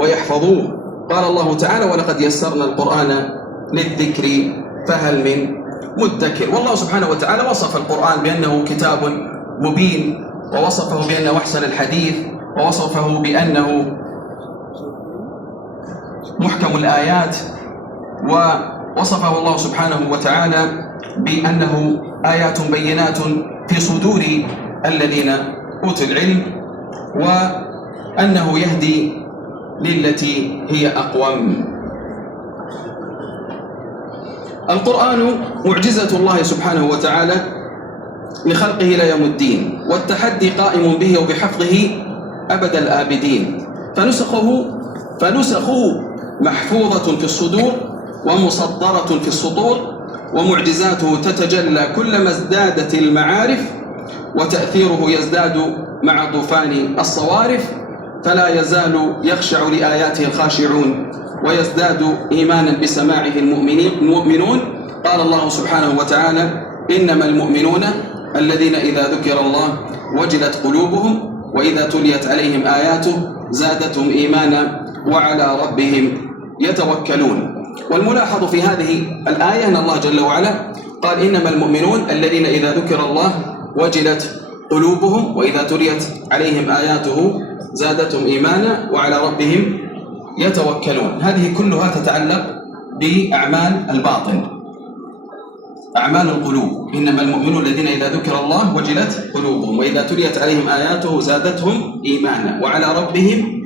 ويحفظوه. قال الله تعالى: ولقد يسرنا القرآن للذكر فهل من مدكر. والله سبحانه وتعالى وصف القرآن بأنه كتاب مبين، ووصفه بأنه أحسن الحديث، ووصفه بأنه محكم الآيات، ووصفه الله سبحانه وتعالى بأنه آيات بينات في صدور الذين أوتوا العلم، وأنه يهدي للتي هي أقوم. القرآن معجزة الله سبحانه وتعالى لخلقه لا يوم الدين، والتحدي قائم به وبحفظه أبد الآبدين. فنسخه محفوظة في الصدور ومصدرة في السطور، ومعجزاته تتجلى كلما ازدادت المعارف، وتأثيره يزداد مع طوفان الصوارف، فلا يزال يخشع لآياته الخاشعون، ويزداد إيمانا بسماعه المؤمنون. قال الله سبحانه وتعالى: إنما المؤمنون الذين إذا ذكر الله وجلت قلوبهم وإذا تليت عليهم آياته زادتهم إيمانا وعلى ربهم يتوكلون. والملاحظ في هذه الآية أن الله جل وعلا قال: إنما المؤمنون الذين إذا ذكر الله وجلت قلوبهم وإذا تليت عليهم آياته زادتهم إيمانا وعلى ربهم يتوكلون. هذه كلها تتعلق بأعمال الباطن، أعمال القلوب. إنما المؤمنون الذين إذا ذكر الله وجلت قلوبهم وإذا تليت عليهم آياته زادتهم إيمانا وعلى ربهم